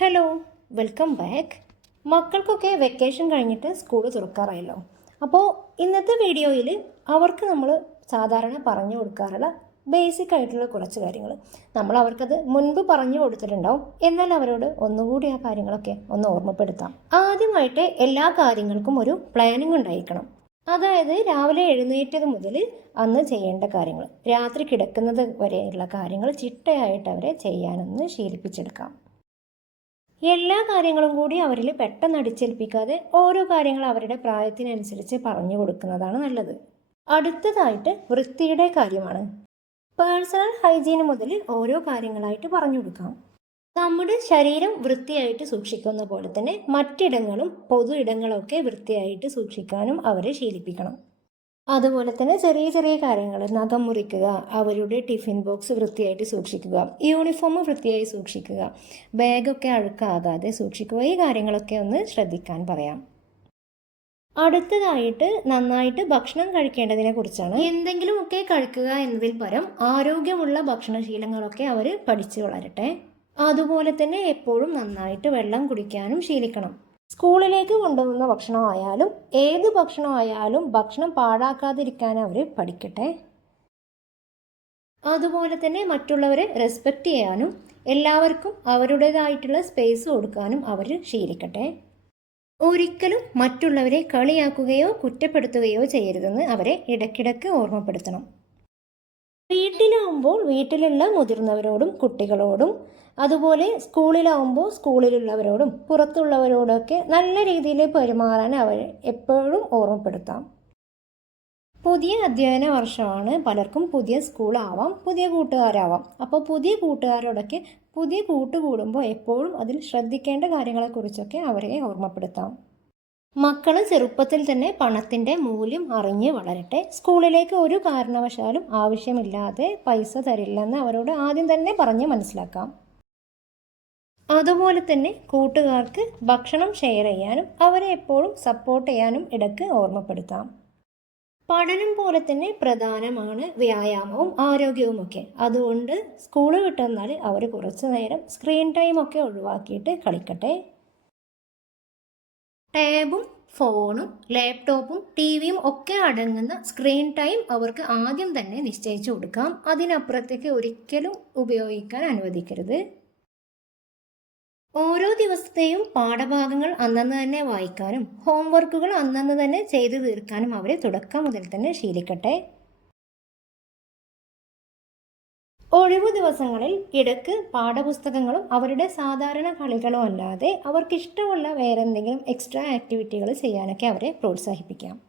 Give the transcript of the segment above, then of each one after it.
Hello welcome back മക്കൾക്കൊക്കെ vacation കഴിഞ്ഞിട്ട് school തുറക്കാറായല്ലോ. അപ്പോൾ ഇന്നത്തെ വീഡിയോയിൽ അവർക്ക് നമ്മൾ സാധാരണ പറഞ്ഞു കൊടുക്കാറുള്ള ബേസിക് ആയിട്ടുള്ള കുറച്ച് കാര്യങ്ങൾ നമ്മൾ അവർക്കത് മുൻപ് പറഞ്ഞു കൊടുത്തിട്ടുണ്ടാവും. എന്നാൽ അവരോട് ഒന്നുകൂടി ആ കാര്യങ്ങളൊക്കെ ഒന്ന് ഓർമ്മപ്പെടുത്താം. ആദ്യമായിട്ട് എല്ലാ കാര്യങ്ങൾക്കും ഒരു പ്ലാനിങ് ഉണ്ടായിരിക്കണം. അതായത് രാവിലെ എഴുന്നേറ്റത് മുതൽ അന്ന് ചെയ്യേണ്ട കാര്യങ്ങൾ രാത്രി കിടക്കുന്നത് വരെയുള്ള കാര്യങ്ങൾ ചിട്ടയായിട്ട് അവരെ ചെയ്യാനൊന്ന് ശീലിപ്പിച്ചെടുക്കാം. എല്ലാ കാര്യങ്ങളും കൂടി അവരിൽ പെട്ടെന്ന് അടിച്ചേൽപ്പിക്കാതെ ഓരോ കാര്യങ്ങൾ അവരുടെ പ്രായത്തിനനുസരിച്ച് പറഞ്ഞു കൊടുക്കുന്നതാണ് നല്ലത്. അടുത്തതായിട്ട് വൃത്തിയുടെ കാര്യമാണ്. പേഴ്സണൽ ഹൈജീൻ മുതൽ ഓരോ കാര്യങ്ങളായിട്ട് പറഞ്ഞു കൊടുക്കാം. നമ്മുടെ ശരീരം വൃത്തിയായിട്ട് സൂക്ഷിക്കുന്ന പോലെ തന്നെ മറ്റിടങ്ങളും പൊതു ഇടങ്ങളൊക്കെ വൃത്തിയായിട്ട് സൂക്ഷിക്കാനും അവരെ ശീലിപ്പിക്കണം. അതുപോലെ തന്നെ ചെറിയ ചെറിയ കാര്യങ്ങൾ. നഖം മുറിക്കുക അവരുടെ ടിഫിൻ ബോക്സ് വൃത്തിയായിട്ട് സൂക്ഷിക്കുക യൂണിഫോം വൃത്തിയായി സൂക്ഷിക്കുക ബാഗൊക്കെ അഴുക്കാകാതെ സൂക്ഷിക്കുക ഈ കാര്യങ്ങളൊക്കെ ഒന്ന് ശ്രദ്ധിക്കാൻ പറയാം. അടുത്തതായിട്ട് നന്നായിട്ട് ഭക്ഷണം കഴിക്കേണ്ടതിനെ കുറിച്ചാണ്. എന്തെങ്കിലുമൊക്കെ കഴിക്കുക എന്നതിൽ പരം ആരോഗ്യമുള്ള ഭക്ഷണശീലങ്ങളൊക്കെ അവർ പഠിച്ചു വളരട്ടെ. അതുപോലെ തന്നെ എപ്പോഴും നന്നായിട്ട് വെള്ളം കുടിക്കാനും ശീലിക്കണം. സ്കൂളിലേക്ക് കൊണ്ടുവന്ന ഭക്ഷണമായാലും ഏത് ഭക്ഷണമായാലും ഭക്ഷണം പാഴാക്കാതിരിക്കാൻ അവർ പഠിക്കട്ടെ. അതുപോലെ തന്നെ മറ്റുള്ളവരെ റെസ്പെക്റ്റ് ചെയ്യാനും എല്ലാവർക്കും അവരുടേതായിട്ടുള്ള സ്പേസ് കൊടുക്കാനും അവർ ശീലിക്കട്ടെ. ഒരിക്കലും മറ്റുള്ളവരെ കളിയാക്കുകയോ കുറ്റപ്പെടുത്തുകയോ ചെയ്യരുതെന്ന് അവരെ ഇടയ്ക്കിടയ്ക്ക് ഓർമ്മപ്പെടുത്തണം. വീട്ടിലാവുമ്പോൾ വീട്ടിലുള്ള മുതിർന്നവരോടും കുട്ടികളോടും അതുപോലെ സ്കൂളിലാവുമ്പോൾ സ്കൂളിലുള്ളവരോടും പുറത്തുള്ളവരോടൊക്കെ നല്ല രീതിയിൽ പെരുമാറാൻ അവരെ എപ്പോഴും ഓർമ്മപ്പെടുത്താം. പുതിയ അധ്യയന വർഷമാണ്. പലർക്കും പുതിയ സ്കൂളാവാം പുതിയ കൂട്ടുകാരാവാം. അപ്പോൾ പുതിയ കൂട്ടുകാരോടൊക്കെ പുതിയ കൂട്ടുകൂടുമ്പോൾ എപ്പോഴും അതിൽ ശ്രദ്ധിക്കേണ്ട കാര്യങ്ങളെക്കുറിച്ചൊക്കെ അവരെ ഓർമ്മപ്പെടുത്താം. മക്കൾ ചെറുപ്പത്തിൽ തന്നെ പണത്തിന്റെ മൂല്യം അറിഞ്ഞ് വളരട്ടെ. സ്കൂളിലേക്ക് ഒരു കാരണവശാലും ആവശ്യമില്ലാതെ പൈസ തരില്ലെന്ന് അവരോട് ആദ്യം തന്നെ പറഞ്ഞ് മനസ്സിലാക്കാം. അതുപോലെ തന്നെ കൂട്ടുകാർക്ക് ഭക്ഷണം ഷെയർ ചെയ്യാനും അവരെ എപ്പോഴും സപ്പോർട്ട് ചെയ്യാനും ഇടയ്ക്ക് ഓർമ്മപ്പെടുത്താം. പഠനം പോലെ തന്നെ പ്രധാനമാണ് വ്യായാമവും ആരോഗ്യവുമൊക്കെ. അതുകൊണ്ട് സ്കൂൾ വിട്ടെന്നാൽ അവർ കുറച്ച് നേരം സ്ക്രീൻ ടൈമൊക്കെ ഒഴിവാക്കിയിട്ട് കളിക്കട്ടെ. ടാബും ഫോണും ലാപ്ടോപ്പും ടി വിയും ഒക്കെ അടങ്ങുന്ന സ്ക്രീൻ ടൈം അവർക്ക് ആദ്യം തന്നെ നിശ്ചയിച്ചു കൊടുക്കാം. അതിനപ്പുറത്തേക്ക് ഒരിക്കലും ഉപയോഗിക്കാൻ അനുവദിക്കരുത്. ഓരോ ദിവസത്തെയും പാഠഭാഗങ്ങൾ അന്നന്ന് തന്നെ വായിക്കാനും ഹോംവർക്കുകൾ അന്നന്ന് തന്നെ ചെയ്തു തീർക്കാനും അവരെ തുടക്കം മുതൽ തന്നെ ശീലിക്കട്ടെ. ഒഴിവു ദിവസങ്ങളിൽ ഇടയ്ക്ക് പാഠപുസ്തകങ്ങളും അവരുടെ സാധാരണ കളികളും അല്ലാതെ അവർക്കിഷ്ടമുള്ള വേറെ എന്തെങ്കിലും എക്സ്ട്രാ ആക്ടിവിറ്റികൾ ചെയ്യാനൊക്കെ അവരെ പ്രോത്സാഹിപ്പിക്കാം.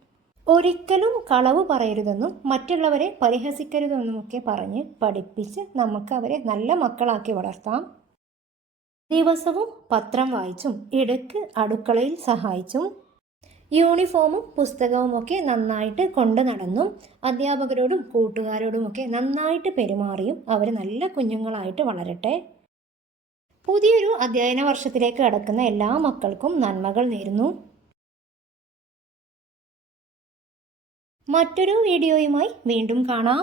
ഒരിക്കലും കളവ് പറയരുതെന്നും മറ്റുള്ളവരെ പരിഹസിക്കരുതെന്നുമൊക്കെ പറഞ്ഞ് പഠിപ്പിച്ച് നമുക്ക് അവരെ നല്ല മക്കളാക്കി വളർത്താം. ദിവസവും പത്രം വായിച്ചും ഇടയ്ക്ക് അടുക്കളയിൽ സഹായിച്ചും യൂണിഫോമും പുസ്തകവും ഒക്കെ നന്നായിട്ട് കൊണ്ടു നടന്നും അധ്യാപകരോടും കൂട്ടുകാരോടുമൊക്കെ നന്നായിട്ട് പെരുമാറിയും അവർ നല്ല കുഞ്ഞുങ്ങളായിട്ട് വളരട്ടെ. പുതിയൊരു അധ്യയന വർഷത്തിലേക്ക് കടക്കുന്ന എല്ലാ മക്കൾക്കും നന്മകൾ നേരുന്നു. മറ്റൊരു വീഡിയോയുമായി വീണ്ടും കാണാം.